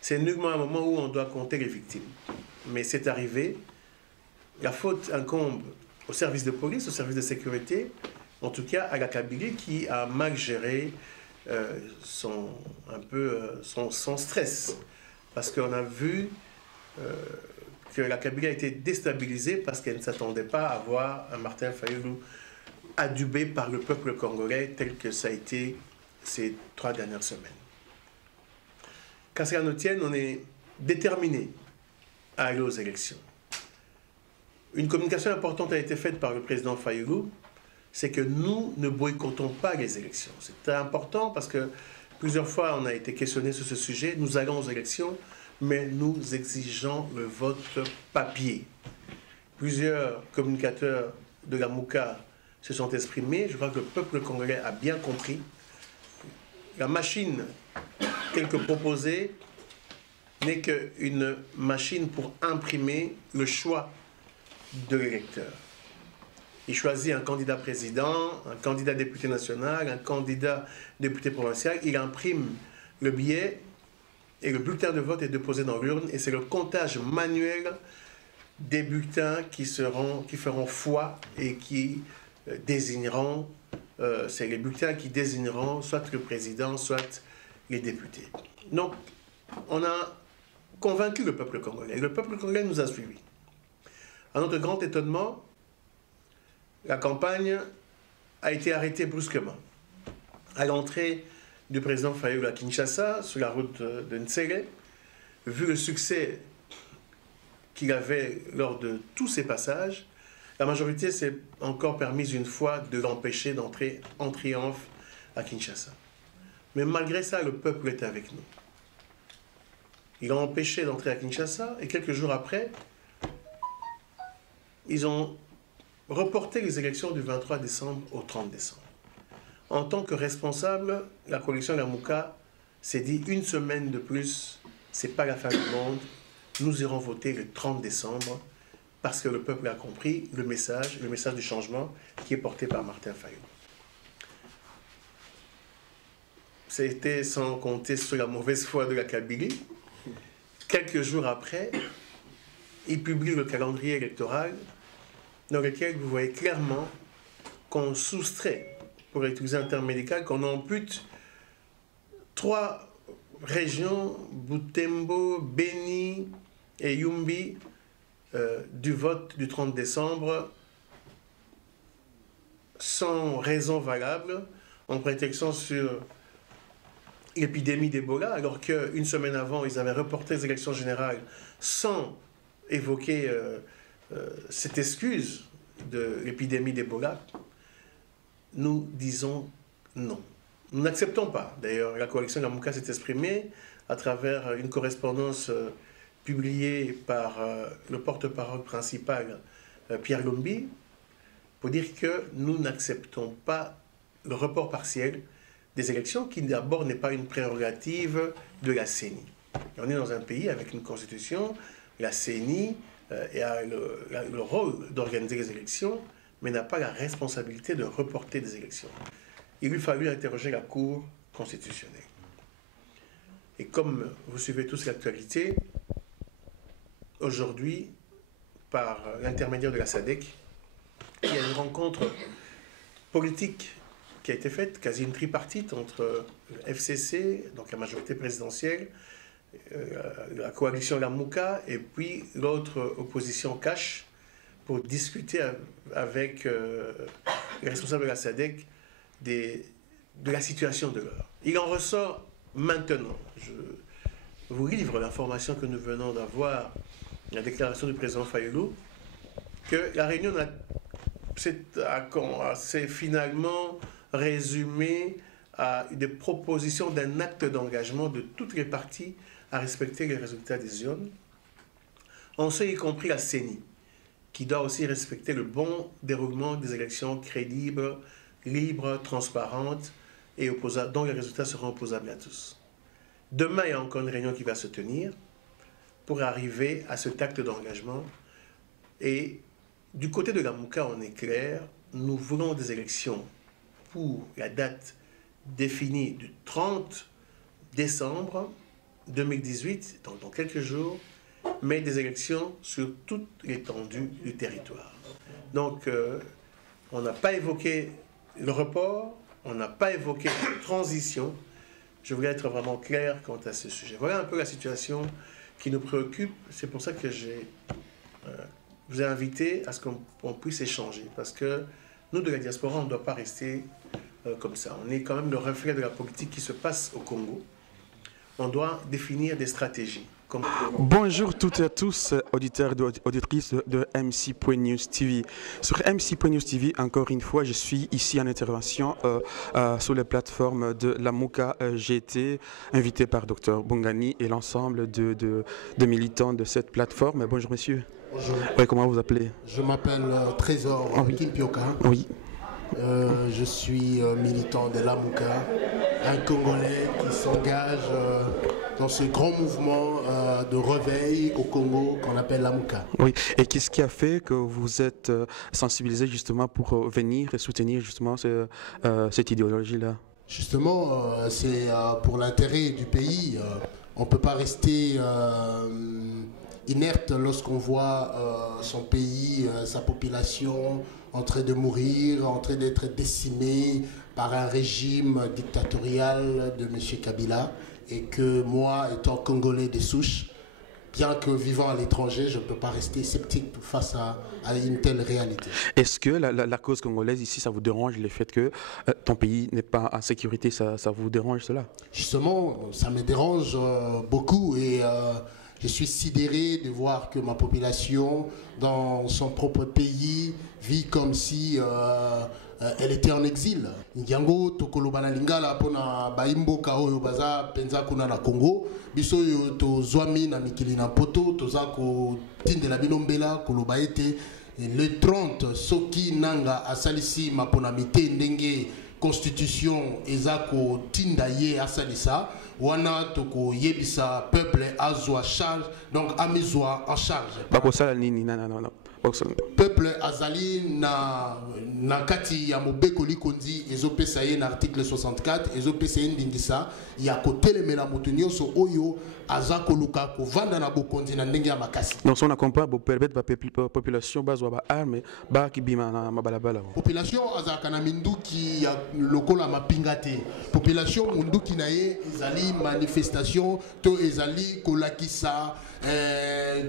c'est nullement un moment où on doit compter les victimes. Mais c'est arrivé, la faute incombe au service de police, au service de sécurité, en tout cas à la Kabylie qui a mal géré son stress. Parce qu'on a vu que la Kabylie a été déstabilisée parce qu'elle ne s'attendait pas à voir un Martin Fayulu adubé par le peuple congolais tel que ça a été ces 3 dernières semaines. Qu'à cela ne tienne, on est déterminé à aller aux élections. Une communication importante a été faite par le président Fayulu, c'est que nous ne boycottons pas les élections. C'est important parce que plusieurs fois on a été questionné sur ce sujet. Nous allons aux élections, mais nous exigeons le vote papier. Plusieurs communicateurs de la Mouka se sont exprimés. Je crois que le peuple congolais a bien compris. La machine telle que proposée n'est qu'une machine pour imprimer le choix de l'électeur. Il choisit un candidat président, un candidat député national, un candidat député provincial. Il imprime le billet et le bulletin de vote est déposé dans l'urne et c'est le comptage manuel des bulletins qui feront foi et qui désigneront, c'est les bulletins qui désigneront soit le président, soit les députés. Donc, on a convaincu le peuple congolais et le peuple congolais nous a suivis. À notre grand étonnement, la campagne a été arrêtée brusquement. À l'entrée du président Fayulu à Kinshasa, sur la route de Ntsele, vu le succès qu'il avait lors de tous ses passages, la majorité s'est encore permise une fois de l'empêcher d'entrer en triomphe à Kinshasa. Mais malgré ça, le peuple était avec nous. Il a empêché d'entrer à Kinshasa et quelques jours après, ils ont reporté les élections du 23 décembre au 30 décembre. En tant que responsable, la coalition Lamouka s'est dit une semaine de plus, c'est pas la fin du monde, nous irons voter le 30 décembre parce que le peuple a compris le message du changement qui est porté par Martin Fayulu. C'était sans compter sur la mauvaise foi de la Kabylie. Quelques jours après, il publie le calendrier électoral dans lequel vous voyez clairement qu'on soustrait, pour utiliser un terme médical, qu'on ampute 3 régions, Butembo, Beni et Yumbi, du vote du 30 décembre, sans raison valable, en prétextant sur l'épidémie d'Ebola, alors qu'une semaine avant, ils avaient reporté les élections générales sans évoquer cette excuse de l'épidémie d'Ebola. Nous disons non. Nous n'acceptons pas. D'ailleurs, la coalition Lamouka s'est exprimée à travers une correspondance publiée par le porte-parole principal, Pierre Lumbi, pour dire que nous n'acceptons pas le report partiel des élections, qui d'abord n'est pas une prérogative de la CENI. Et on est dans un pays avec une constitution, la CENI a le rôle d'organiser les élections, mais n'a pas la responsabilité de reporter des élections. Il lui fallut interroger la Cour constitutionnelle. Et comme vous suivez tous l'actualité, aujourd'hui, par l'intermédiaire de la SADC, il y a une rencontre politique qui a été faite, quasi une tripartite entre le FCC, donc la majorité présidentielle, la coalition Lamouka et puis l'autre opposition Cash, pour discuter avec les responsables de la SADC de la situation de l'heure. Il en ressort maintenant, je vous livre l'information que nous venons d'avoir, la déclaration du président Fayulu, que la réunion s'est finalement résumée à des propositions d'un acte d'engagement de toutes les parties à respecter les résultats des urnes, en ce y compris la CENI, qui doit aussi respecter le bon déroulement des élections crédibles, libres, transparentes, et dont les résultats seront opposables à tous. Demain, il y a encore une réunion qui va se tenir pour arriver à cet acte d'engagement. Et du côté de la Mouka, on est clair, nous voulons des élections pour la date définie du 30 décembre, 2018, donc dans quelques jours, mais des élections sur toute l'étendue du territoire. Donc, on n'a pas évoqué le report, on n'a pas évoqué la transition. Je voulais être vraiment clair quant à ce sujet. Voilà un peu la situation qui nous préoccupe. C'est pour ça que je vous ai invité à ce qu'on puisse échanger. Parce que nous, de la diaspora, on ne doit pas rester comme ça. On est quand même le reflet de la politique qui se passe au Congo. On doit définir des stratégies. Bonjour toutes et à tous, auditeurs et auditrices de MC.News TV. Sur MC.News TV, encore une fois, je suis ici en intervention sur les plateformes de la Mouka. J'ai été invité par Dr Bongani et l'ensemble de militants de cette plateforme. Bonjour monsieur. Bonjour. Oui, comment vous appelez? Je m'appelle Trésor Kimpioka. Oui. Je suis militant de la Mouka, un Congolais qui s'engage dans ce grand mouvement de réveil au Congo qu'on appelle la Mouka. Oui, et qu'est-ce qui a fait que vous êtes sensibilisé justement pour venir et soutenir justement cette idéologie-là? Justement, c'est pour l'intérêt du pays. On ne peut pas rester inerte lorsqu'on voit son pays, sa population en train de mourir, en train d'être décimée par un régime dictatorial de M. Kabila, et que moi, étant Congolais de souche, bien que vivant à l'étranger, je ne peux pas rester sceptique face à une telle réalité. Est-ce que la cause congolaise ici, ça vous dérange, le fait que ton pays n'est pas en sécurité, ça vous dérange cela? Justement, ça me dérange beaucoup, et je suis sidéré de voir que ma population, dans son propre pays, vit comme si elle était en exil. Ngiango tokolobana lingala pona baimboka oyo baza penza kuna na Congo, biso yo to zwami na mikili na poto toza ko tindela binombela koloba ete le 30 soki nanga asalisi mapona mite ndenge constitution ezako tinda ye asalisa wana toko yebisa peuple azwa charge, donc amizwa en charge. Bakosala nini? Non. Peuple azali na kati ya mobeko likondi ezopesa ye na article 64 ezopesa ye ndingisa ya kotelemela moto nyonso oyo aza koluka kovanda na bokonzi na ndenge ya makasi. Donc on a compris pour permettre la population bazwa ba arme ba kibima na mabalabala. Population azaka na minduki ya lokola mapinga te. Population munduki na ye ezali manifestation to ezali kolakisa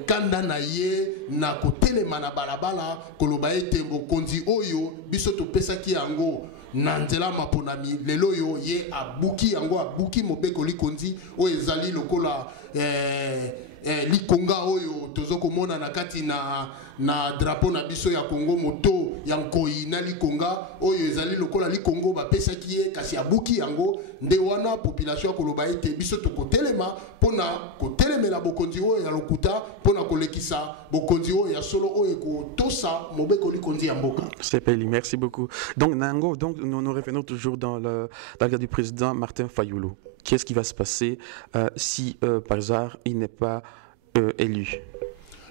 kanda na ye na kotelema na balabala koloba ete bokonzi oyo biso topesaki yango na nzela maponami lelo yo ye abuki yango abuki mobeko likondi oyo ezali lokola likonga oyo tozoko mona na kati na drapeau na biso ya Congo moto ya nkoi na likonga oyo ezali lokola likongo bapesaki ye kasi abuki yango nde wana population koloba ete biso tokotelema pona kotelemela bokonzi oyo ya lokuta pona kolekisa bokonzi oyo ya solo oyo kotosa mobeko likondi ya mboka. C'est payé, merci beaucoup. Donc Nango, donc nous revenons toujours dans le cas du président Martin Fayulu. Qu'est-ce qui va se passer si par hasard il n'est pas élu?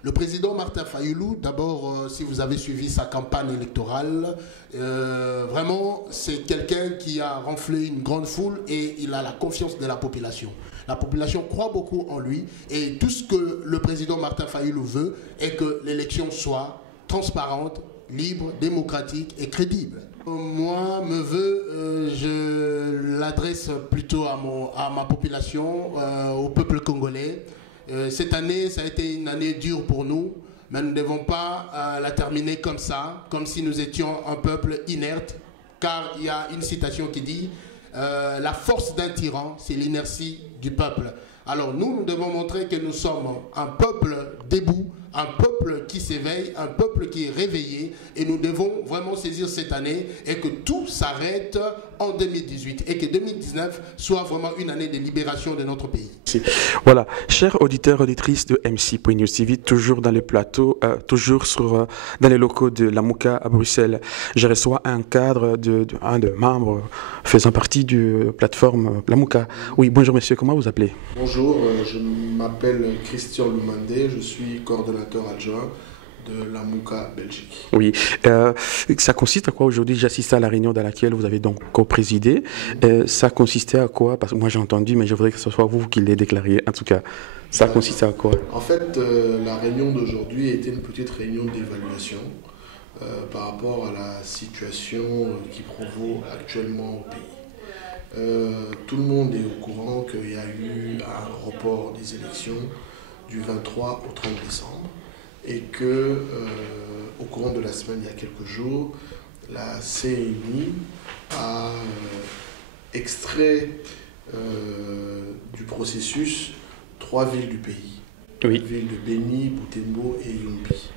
Le président Martin Fayulu, d'abord, si vous avez suivi sa campagne électorale, vraiment, c'est quelqu'un qui a renflé une grande foule et il a la confiance de la population. La population croit beaucoup en lui et tout ce que le président Martin Fayulu veut est que l'élection soit transparente, libre, démocratique et crédible. Moi, me veux, je l'adresse plutôt à ma population, au peuple congolais. Cette année, ça a été une année dure pour nous, mais nous ne devons pas la terminer comme ça, comme si nous étions un peuple inerte, car il y a une citation qui dit la force d'un tyran, c'est l'inertie du peuple. Alors nous devons montrer que nous sommes un peuple debout, un peuple qui s'éveille, un peuple qui est réveillé, et nous devons vraiment saisir cette année et que tout s'arrête en 2018 et que 2019 soit vraiment une année de libération de notre pays. Voilà, chers auditeurs, auditrices de MC.News TV, toujours dans le plateau, toujours dans les locaux de la Mouka à Bruxelles, je reçois un cadre un de membres faisant partie de plateforme la Mouka. Oui, bonjour monsieur, comment vous appelez? Bonjour, je m'appelle Christian Lumandé, je suis coordonnateur adjoint de la MOUCA Belgique. Oui, ça consiste à quoi aujourd'hui? J'assiste à la réunion dans laquelle vous avez donc co-présidé. Ça consistait à quoi? Parce que moi j'ai entendu, mais je voudrais que ce soit vous qui l'ayez déclaré. En tout cas, ça consistait à quoi? En fait, la réunion d'aujourd'hui était une petite réunion d'évaluation par rapport à la situation qui prévaut actuellement au pays. Tout le monde est au courant qu'il y a eu un report des élections du 23 au 30 décembre et que au courant de la semaine, il y a quelques jours, la CNI a extrait du processus 3 villes du pays. Oui. Les villes de Béni, Butembo et Yumbi.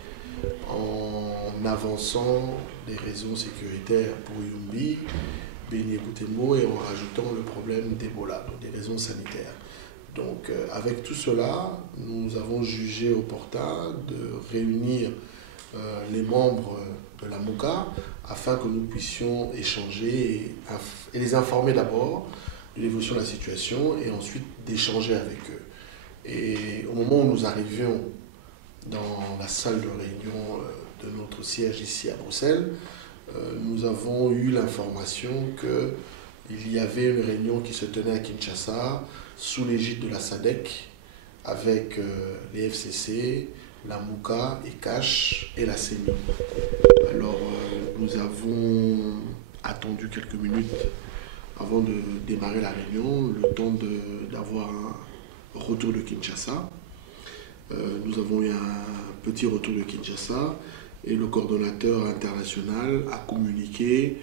En avançant des raisons sécuritaires pour Yumbi, Béni et Butembo et en rajoutant le problème d'Ebola, donc des raisons sanitaires. Donc avec tout cela, nous avons jugé opportun de réunir les membres de la MOUCA afin que nous puissions échanger et les informer d'abord de l'évolution de la situation et ensuite d'échanger avec eux. Et au moment où nous arrivions dans la salle de réunion de notre siège ici à Bruxelles, nous avons eu l'information qu'il y avait une réunion qui se tenait à Kinshasa sous l'égide de la SADC avec les FCC, la MOUCA, ECACH et la CENI. Alors nous avons attendu quelques minutes avant de démarrer la réunion, le temps d'avoir un retour de Kinshasa. Nous avons eu un petit retour de Kinshasa et le coordonnateur international a communiqué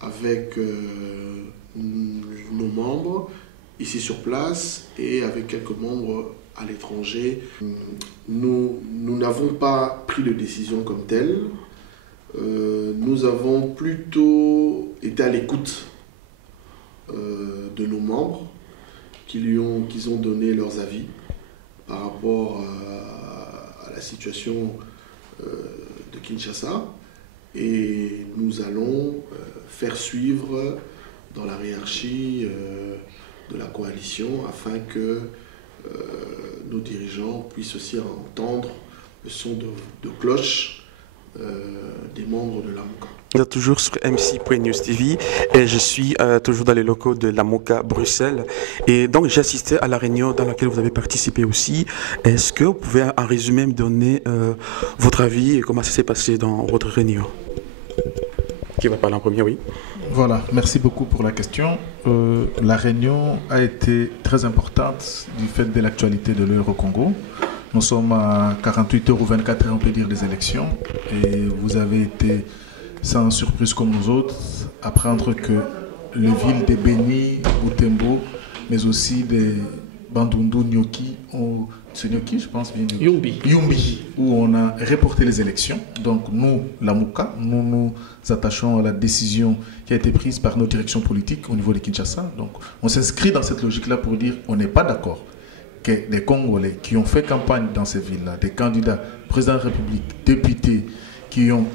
avec nos membres ici sur place et avec quelques membres à l'étranger. Nous n'avons pas pris de décision comme telle. Nous avons plutôt été à l'écoute de nos membres qui ont donné leurs avis par rapport à la situation de Kinshasa. Et nous allons faire suivre dans la hiérarchie de la coalition afin que nos dirigeants puissent aussi entendre le son de cloche des membres de la MOUCA. Vous êtes toujours sur MC.News TV et je suis toujours dans les locaux de la MOUCA Bruxelles. Et donc j'ai assisté à la réunion dans laquelle vous avez participé aussi. Est-ce que vous pouvez en résumé me donner votre avis et comment ça s'est passé dans votre réunion? Qui va parler en premier, oui. Voilà, merci beaucoup pour la question. La réunion a été très importante du fait de l'actualité de l'heure au Congo. Nous sommes à 48 heures ou 24 heures, on peut dire, des élections. Et vous avez été, sans surprise comme nous autres, apprendre que les villes de Béni, Butembo, mais aussi des Bandundu, Nyoki, c'est Nyoki, je pense bien. Yumbi, où on a reporté les élections. Donc nous, la MOUCA, nous nous attachons à la décision qui a été prise par nos directions politiques au niveau de Kinshasa. Donc on s'inscrit dans cette logique-là pour dire on n'est pas d'accord que des Congolais qui ont fait campagne dans ces villes-là, des candidats, présidents de la République, députés, qui ont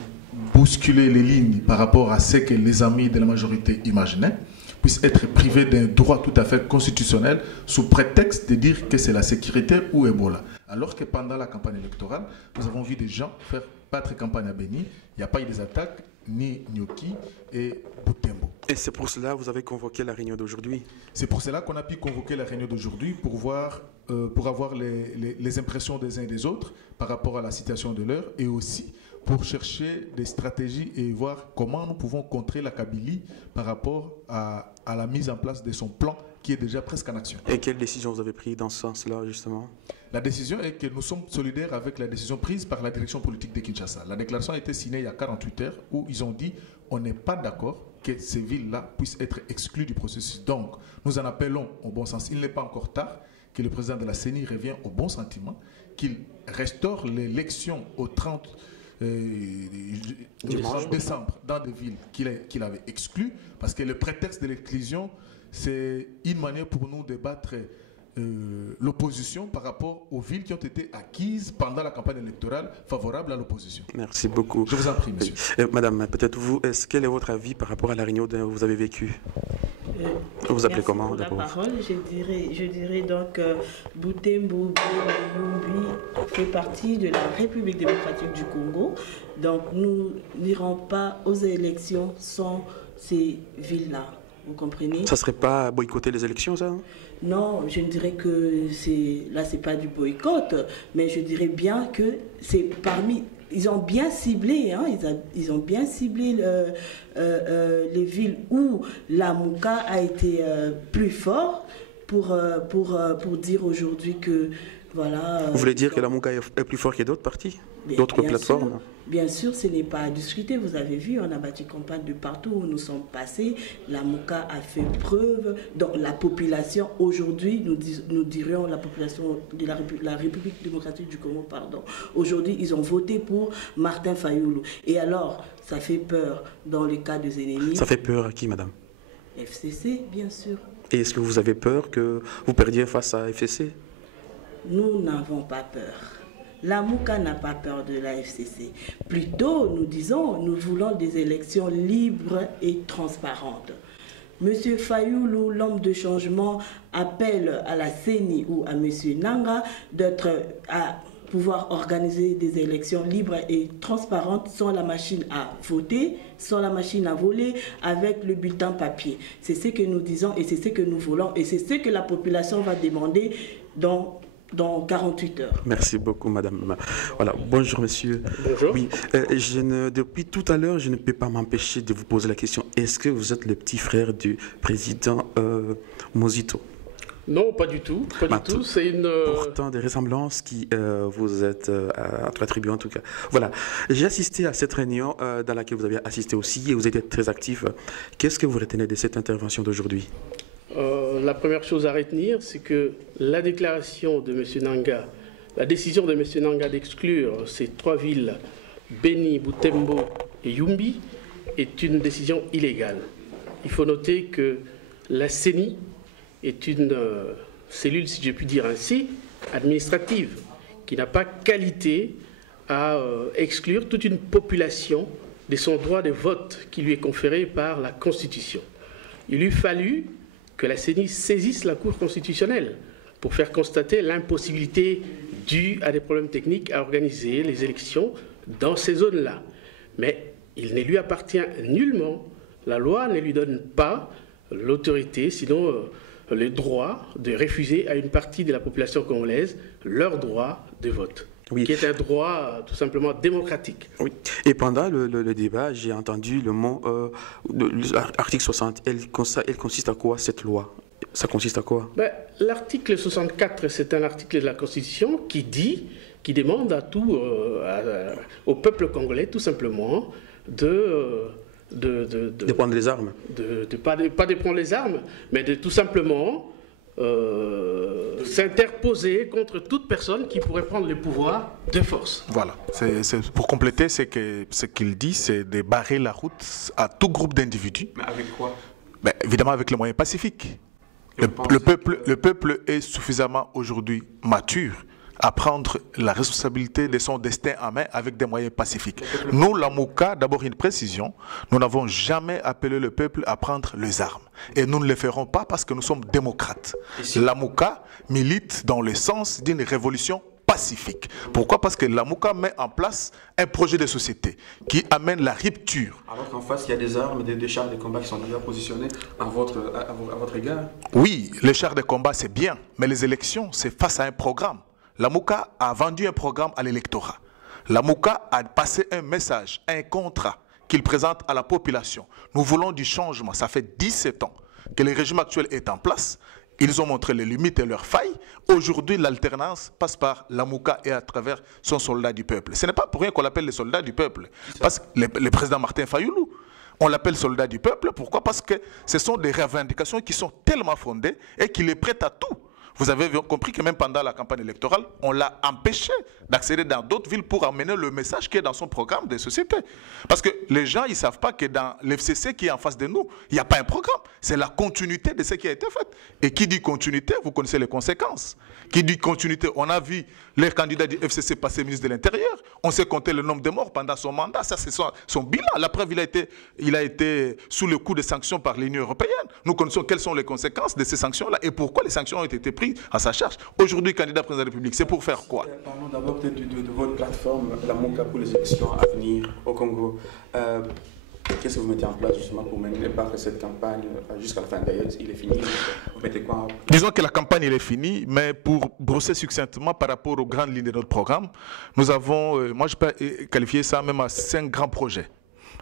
bousculé les lignes par rapport à ce que les amis de la majorité imaginaient, puissent être privés d'un droit tout à fait constitutionnel sous prétexte de dire que c'est la sécurité ou Ebola. Alors que pendant la campagne électorale, nous avons vu des gens faire battre campagne à Béni, il n'y a pas eu des attaques, ni Nyoki et Butembo. Et c'est pour cela que vous avez convoqué la réunion d'aujourd'hui? C'est pour cela qu'on a pu convoquer la réunion d'aujourd'hui pour avoir les impressions des uns et des autres par rapport à la situation de l'heure et aussi pour chercher des stratégies et voir comment nous pouvons contrer la Kabylie par rapport à la mise en place de son plan qui est déjà presque en action. Et quelle décision vous avez prise dans ce sens-là, justement? La décision est que nous sommes solidaires avec la décision prise par la direction politique de Kinshasa. La déclaration a été signée il y a 48 heures où ils ont dit on n'est pas d'accord que ces villes-là puissent être exclues du processus. Donc, nous en appelons au bon sens. Il n'est pas encore tard que le président de la CENI revienne au bon sentiment, qu'il restaure l'élection au 30 décembre dans des villes qu'il avait exclues, parce que le prétexte de l'exclusion, c'est une manière pour nous de battre l'opposition par rapport aux villes qui ont été acquises pendant la campagne électorale favorable à l'opposition. Merci beaucoup. Je vous en prie, monsieur. Madame, peut-être vous, quel est votre avis par rapport à la réunion que vous avez vécue? Vous appelez comment pour la d'abord? parole, je dirais donc Butembo Yumbi fait partie de la République démocratique du Congo. Donc nous n'irons pas aux élections sans ces villes-là. Vous comprenez? Ça ne serait pas boycotter les élections, ça? Non, je ne dirais que c'est pas du boycott, mais je dirais bien que c'est parmi... Ils ont bien ciblé, hein, ils ont bien ciblé les villes où la Mouka a été plus fort pour dire aujourd'hui que voilà... Vous voulez dire que la Mouka est plus fort que d'autres partis? D'autres plateformes? Bien sûr, ce n'est pas à discuter. Vous avez vu, on a bâti campagne de partout où nous sommes passés. La Mouka a fait preuve. Donc la population, aujourd'hui, nous dirions la population de la République démocratique du Congo, pardon. Aujourd'hui, ils ont voté pour Martin Fayoulou. Et alors, ça fait peur dans le cas des ennemis. Ça fait peur à qui, madame? FCC, bien sûr. Et est-ce que vous avez peur que vous perdiez face à FCC? Nous n'avons pas peur. La Mouka n'a pas peur de la FCC. Plutôt, nous voulons des élections libres et transparentes. Monsieur Fayoulou, l'homme de changement, appelle à la CENI ou à Monsieur Nanga à pouvoir organiser des élections libres et transparentes sans la machine à voter, sans la machine à voler, avec le bulletin papier. C'est ce que nous disons et c'est ce que nous voulons et c'est ce que la population va demander dans 48 heures. Merci beaucoup, madame. Voilà, bonjour, monsieur. Bonjour. Oui, depuis tout à l'heure, je ne peux pas m'empêcher de vous poser la question. Est-ce que vous êtes le petit frère du président Mozito? Non, pas du tout. Pas du tout. C'est une... Pourtant, des ressemblances qui vous êtes attribuées en tout cas. Voilà, j'ai assisté à cette réunion dans laquelle vous avez assisté aussi et vous étiez très actif. Qu'est-ce que vous retenez de cette intervention d'aujourd'hui? La première chose à retenir, c'est que la déclaration de M. Nanga, la décision de M. Nanga d'exclure ces trois villes, Beni, Butembo et Yumbi, est une décision illégale. Il faut noter que la CENI est une cellule, si je puis dire ainsi, administrative, qui n'a pas qualité à exclure toute une population de son droit de vote qui lui est conféré par la Constitution. Il eût fallu que la CENI saisisse la Cour constitutionnelle pour faire constater l'impossibilité due à des problèmes techniques à organiser les élections dans ces zones-là. Mais il ne lui appartient nullement, la loi ne lui donne pas l'autorité, sinon le droit de refuser à une partie de la population congolaise leur droit de vote. Oui. Qui est un droit tout simplement démocratique. Oui. Et pendant le débat, j'ai entendu le mot l'article 60. Elle consiste à quoi cette loi? Ça consiste à quoi? L'article 64, c'est un article de la Constitution qui demande au peuple congolais tout simplement de prendre les armes. Pas de prendre les armes, mais de tout simplement s'interposer contre toute personne qui pourrait prendre le pouvoir de force. Voilà. Pour compléter, ce qu'il dit, c'est de barrer la route à tout groupe d'individus. Mais avec quoi? Évidemment avec les moyens pacifiques. Le peuple est suffisamment aujourd'hui mature à prendre la responsabilité de son destin en main avec des moyens pacifiques. Nous, la Mouka, d'abord une précision, nous n'avons jamais appelé le peuple à prendre les armes. Et nous ne le ferons pas parce que nous sommes démocrates. La Mouka milite dans le sens d'une révolution pacifique. Pourquoi? Parce que la Mouka met en place un projet de société qui amène la rupture. Alors qu'en face, il y a des armes, des chars de combat qui sont déjà positionnés à votre égard. Oui, les chars de combat, c'est bien, mais les élections, c'est face à un programme. La Mouka a vendu un programme à l'électorat. La Mouka a passé un message, un contrat qu'il présente à la population. Nous voulons du changement. Ça fait 17 ans que le régime actuel est en place. Ils ont montré les limites et leurs failles. Aujourd'hui, l'alternance passe par la Mouka et à travers son soldat du peuple. Ce n'est pas pour rien qu'on l'appelle le soldat du peuple. Parce que le président Martin Fayoulou, on l'appelle soldat du peuple. Pourquoi? Parce que ce sont des revendications qui sont tellement fondées et qu'il est prêt à tout Vous avez compris que même pendant la campagne électorale, on l'a empêché d'accéder dans d'autres villes pour amener le message qui est dans son programme des sociétés. Parce que les gens, ils ne savent pas que dans l'FCC qui est en face de nous, il n'y a pas un programme. C'est la continuité de ce qui a été fait. Et qui dit continuité, vous connaissez les conséquences. Qui dit continuité, on a vu les candidats du FCC passer ministre de l'Intérieur. On sait compter le nombre de morts pendant son mandat. Ça, c'est son bilan. La preuve, il a été sous le coup de sanctions par l'Union européenne. Nous connaissons quelles sont les conséquences de ces sanctions-là et pourquoi les sanctions ont été prises à sa charge. Aujourd'hui, candidat président de la République, c'est pour faire quoi? Parlons d'abord de votre plateforme, la MOCA, pour les élections à venir au Congo. Qu'est-ce que vous mettez en place justement pour mener cette campagne jusqu'à la fin? D'ailleurs, il est fini. Vous mettez quoi en place? Disons que la campagne elle est finie, mais pour brosser succinctement par rapport aux grandes lignes de notre programme, nous avons, moi je peux qualifier ça même à 5 grands projets.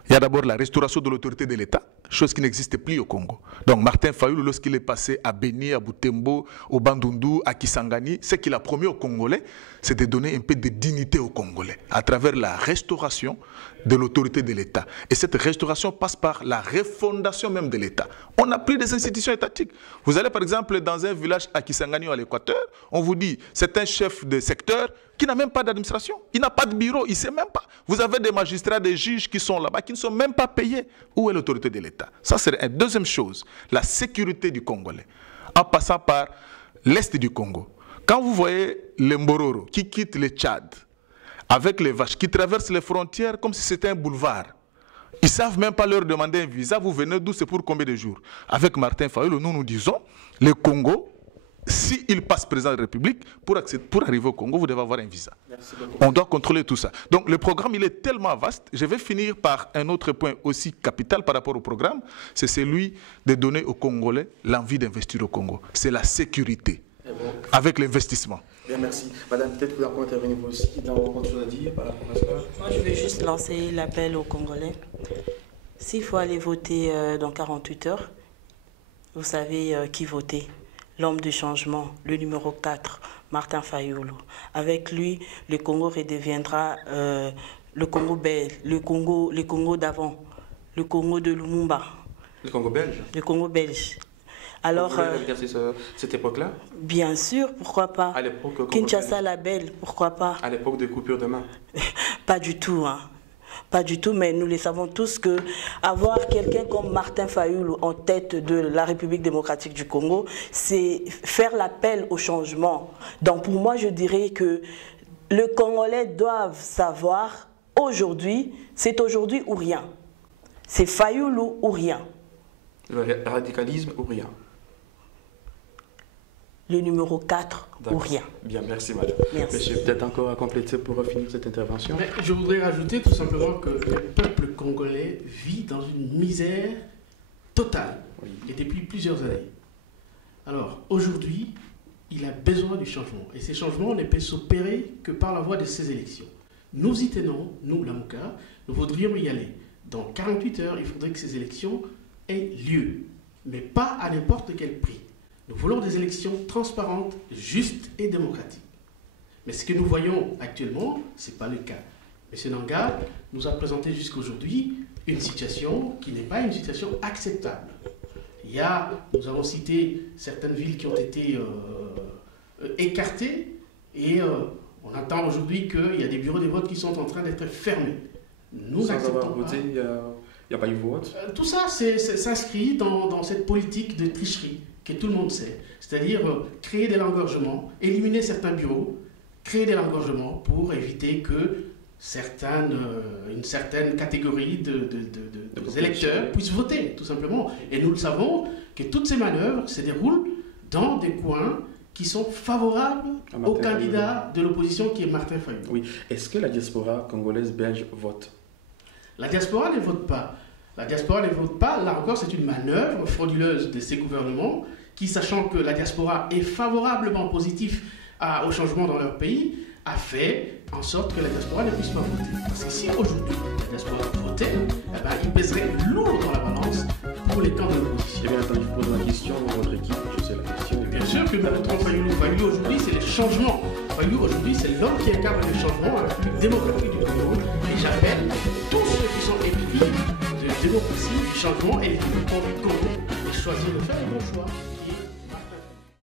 Il y a d'abord la restauration de l'autorité de l'État, chose qui n'existe plus au Congo. Donc Martin Fayulu, lorsqu'il est passé à Beni, à Butembo, au Bandundu, à Kisangani, ce qu'il a promis aux Congolais, c'est de donner un peu de dignité aux Congolais à travers la restauration de l'autorité de l'État. Et cette restauration passe par la refondation même de l'État. On n'a plus des institutions étatiques. Vous allez par exemple dans un village à Kisangani ou à l'Équateur, on vous dit c'est un chef de secteur qui n'a même pas d'administration, il n'a pas de bureau, il ne sait même pas. Vous avez des magistrats, des juges qui sont là-bas, qui ne sont même pas payés. Où est l'autorité de l'État? Ça, c'est une deuxième chose, la sécurité du Congolais, en passant par l'Est du Congo. Quand vous voyez les Mbororo qui quittent le Tchad, avec les vaches, qui traversent les frontières comme si c'était un boulevard, ils ne savent même pas leur demander un visa, vous venez d'où, c'est pour combien de jours? Avec Martin Fayulu, nous disons, le Congo, s'il passe président de la République, pour arriver au Congo, vous devez avoir un visa. On doit contrôler tout ça. Donc le programme, il est tellement vaste. Je vais finir par un autre point aussi capital par rapport au programme, c'est celui de donner aux Congolais l'envie d'investir au Congo. C'est la sécurité, avec l'investissement. Bien, merci. Madame, peut-être vous avez intervenir vous aussi dans votre chose à dire par rapport à cela. Moi, je vais juste lancer l'appel aux Congolais. S'il faut aller voter dans 48 heures, vous savez qui voter. L'homme du changement, le numéro 4, Martin Fayulu. Avec lui, le Congo redeviendra le Congo belge, le Congo d'avant, le Congo de Lumumba. Le Congo belge? Le Congo belge. Alors, vous voulez regarder cette époque-là? Bien sûr, pourquoi pas. À l'époque, Kinshasa la belle, pourquoi pas. À l'époque de coupure de main? Pas du tout, hein. Pas du tout, mais nous le savons tous que avoir quelqu'un comme Martin Fayulu en tête de la République démocratique du Congo, c'est faire l'appel au changement. Donc pour moi, je dirais que les Congolais doivent savoir aujourd'hui, c'est aujourd'hui ou rien. C'est Fayulu ou rien. Le radicalisme ou rien? Le numéro 4 ou rien. Bien, merci madame. Merci. Monsieur, peut-être encore à compléter pour finir cette intervention. Mais je voudrais rajouter tout simplement que le peuple congolais vit dans une misère totale, oui, et depuis plusieurs années. Alors, aujourd'hui, il a besoin du changement. Et ces changements ne peuvent s'opérer que par la voie de ces élections. Nous y tenons, nous, la MOCA, nous voudrions y aller. Dans 48 heures, il faudrait que ces élections aient lieu, mais pas à n'importe quel prix. Nous voulons des élections transparentes, justes et démocratiques. Mais ce que nous voyons actuellement, ce n'est pas le cas. M. Nanga nous a présenté jusqu'aujourd'hui une situation qui n'est pas une situation acceptable. Nous avons cité certaines villes qui ont été écartées et on attend aujourd'hui qu'il y a des bureaux de vote qui sont en train d'être fermés. Nous n'acceptons pas. Il n'y a pas eu vote. Tout ça s'inscrit dans cette politique de tricherie que tout le monde sait, c'est-à-dire créer de l'engorgement, éliminer certains bureaux, créer de l'engorgement pour éviter que une certaine catégorie d'électeurs puissent voter, tout simplement. Et nous le savons que toutes ces manœuvres se déroulent dans des coins qui sont favorables au candidat de l'opposition qui est Martin Fayulu. Oui. Est-ce que la diaspora congolaise belge vote? La diaspora ne vote pas. La diaspora ne vote pas. Là encore, c'est une manœuvre frauduleuse de ces gouvernements qui, sachant que la diaspora est favorablement positive au changement dans leur pays, a fait en sorte que la diaspora ne puisse pas voter. Parce que si aujourd'hui la diaspora votait, il pèserait lourd dans la balance pour les camps de l'opposition. Et bien entendu, je pose la question à votre équipe, je sais la question. Bien sûr que nous votons Fayulu. Fayulu aujourd'hui, c'est les changements. Fayulu aujourd'hui, c'est l'homme qui incarne les changements à la République démocratique du Congo. Et j'appelle tous ceux qui sont épris de démocratie, du changement et du Congo de choisir de faire le bon choix.